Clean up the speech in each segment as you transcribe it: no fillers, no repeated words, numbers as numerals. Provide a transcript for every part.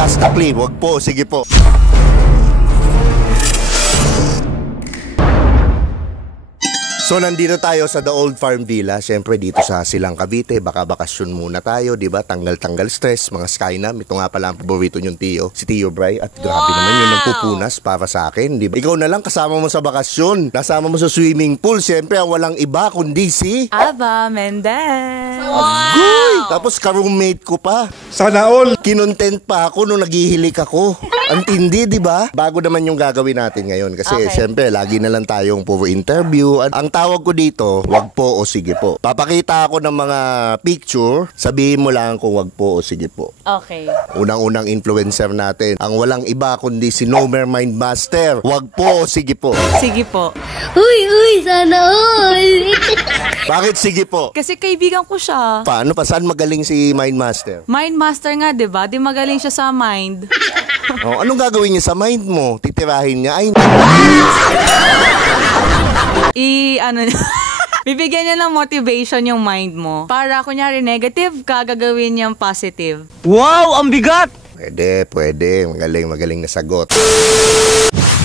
Kastakli, wag po, sige po. So nandito tayo sa The Old Farm Villa. Siyempre dito sa Silang Cavite. Baka bakasyon muna tayo, di ba? Tanggal-tanggal stress, mga Skynam. Ito nga pala ang paborito niyong Tio, si Tio Bry. At grabe naman yun ang pupunas para sa akin, di ba? Ikaw na lang kasama mo sa bakasyon. Kasama mo sa swimming pool. Siyempre ang walang iba kundi si Ava Mendez. Agoy! Tapos ka-roommate ko pa. Sana all! Kinontent pa ako nung naghihilik ako. Ang tindi, di ba? Bago naman yung gagawin natin ngayon. Kasi siyempre, lagi na lang tayong puro interview. Ang tawag ko dito, wag po o sige po. Papakita ako ng mga picture. Sabihin mo lang kung wag po o sige po. Okay. Unang-unang influencer natin. Ang walang iba kundi si Nomer Mind Master. Wag po o sige po. Sige po. Uy, sana all! Bakit sige po? Kasi kaibigan ko siya. Paano pa? Saan magaling si Mind Master? Mind master nga, di ba? Di magaling siya sa mind. Oh, anong gagawin niya sa mind mo? Titirahin niya? Ay, Bibigyan niya ng motivation yung mind mo. Para kunyari negative ka, gagawin niyang positive. Wow, ang bigat! Pwede. Magaling na sagot.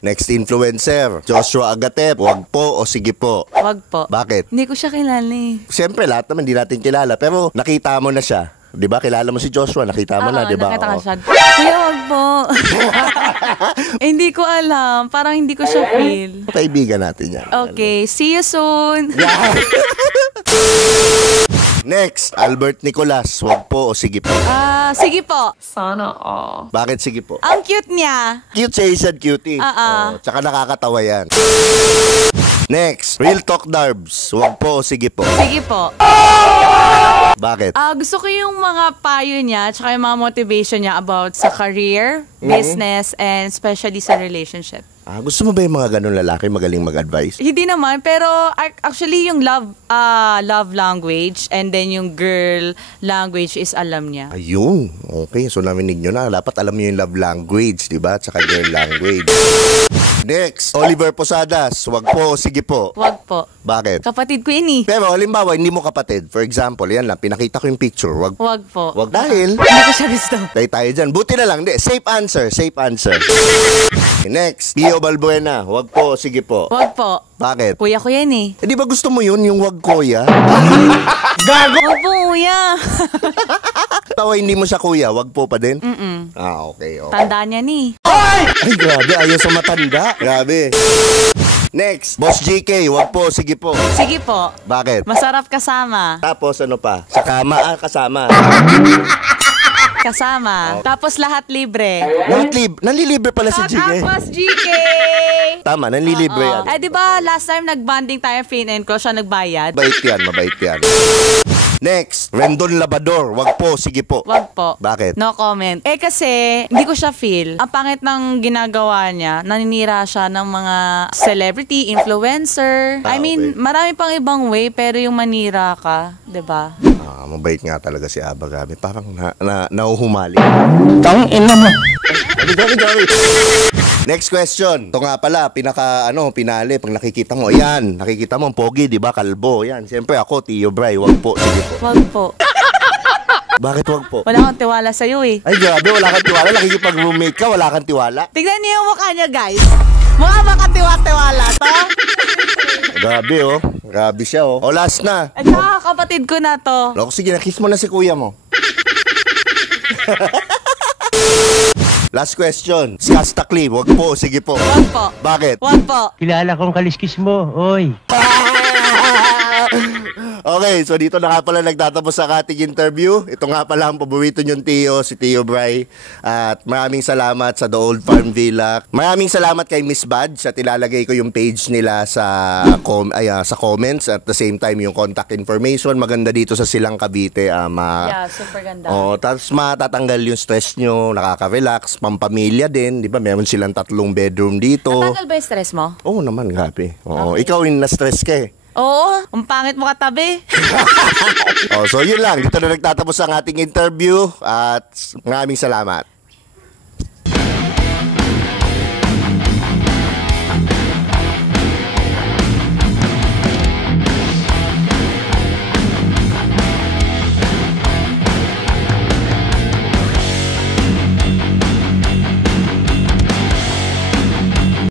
Next influencer, Joshua Agatep. Wag po o sige po. Wag po. Bakit? Hindi ko siya kilala eh. Siyempre, lahat naman hindi natin kilala. Pero nakita mo na siya. Di ba? Kilala mo si Joshua. Nakita mo na, di ba? Nakita ko siya. Kuya, wag po. Hindi ko alam. Parang hindi ko siya feel. Kaibigan natin yan. Okay, see you soon. Next, Albert Nicolas. Wag po o sige po. Sige po. Sana all. Bakit sige po? Ang cute niya. Cute siya, Asian cutie. Oh, tsaka nakakatawa yan. Next, Real Talk Darbs. Wag po o sige po. Sige po. Bakit? Gusto ko yung mga payo niya tsaka yung mga motivation niya about sa career, business, and especially sa relationship. Gusto mo ba yung mga ganun lalaki magaling mag-advise? Hindi naman, pero actually yung love language and then yung girl language is alam niya. Ayun. Okay, so naminig nyo na. Dapat alam nyo yung love language, di ba? Tsaka girl language. Next, Oliver Posadas. Wag po o sige po. Wag po. Bakit? Kapatid ko yun eh. Pero halimbawa, hindi mo kapatid. For example, yan lang, pinakita ko yung picture. Wag po. Wag dahil. Hindi ko siya gusto. Tayo dyan. Buti na lang. Di, safe answer. Next, Pio Balbuena. Wag po o sige po. Wag po. Bakit? Kuya ko yan eh. Di ba gusto mo yun, yung wag kuya? Gago! Wag po, kuya. Tawa, hindi mo siya kuya. Wag po pa din? Okay. Tandaan niya ni. Ay, grabe. Ayaw sa matanda. Grabe. Next, Boss GK. Wag po, sige po. Sige po. Bakit? Masarap kasama. Tapos ano pa? Sa kama, kasama. Tapos lahat libre. Lahat nanlilibre pala si GK. Tapos GK. Tama, nanlilibre yan. Di ba last time nag-bonding tayo, Finn and Ko, siya nagbayad? Mabait yan. Next, Rendon Labador. Wag po, sige po. Wag po. Bakit? No comment. Kasi, hindi ko siya feel. Ang pangit ng ginagawa niya, naninira siya ng mga celebrity, influencer. I mean, marami pang ibang way, pero yung manira ka, 'di ba? Mabait nga talaga si Aba, grabe. Parang nauhumali. Tang ina mo. Dami. Next question. Ito nga pala, pinali. Pag nakikita mo, ayan, nakikita mo ang pogi, di ba? Kalbo, yan. Siyempre ako, Tio Bry, wag po, sige po. Wag po. Bakit wag po? Wala akong tiwala sa'yo eh. Ay, grabe, wala kang tiwala. Nakikipag-roommate ka, wala kang tiwala. Tignan niyo yung mukha niya, guys. Mukha makatiwa-tiwala to. Grabe, oh. Grabe siya, oh. O, last na. At saka kapatid ko na to. Loko, sige, nakiss mo na si kuya mo. Last question. Kastakli, wag po, sige po. Wag po. Bakit? Wag po. Kilala kong kaliskis mo, oy. Okay, so dito na nga pala nagtatapos ang ating interview. Ito nga pala ang paborito niyong Tio, si Tio Bry. At maraming salamat sa The Old Farm Villa. Maraming salamat kay Miss Badge at ilalagay ko yung page nila sa comments. At the same time, yung contact information. Maganda dito sa Silang Cavite. Yeah, super ganda. Tapos matatanggal yung stress nyo, nakaka-relax, pampamilya din. Di ba, meron silang 3 bedroom dito. Natanggal ba yung stress mo? Oo naman, happy. Ikaw yung na-stress ka eh. Oo, ang pangit mo katabi. So yun lang, dito na nagtatapos ang ating interview at maraming salamat.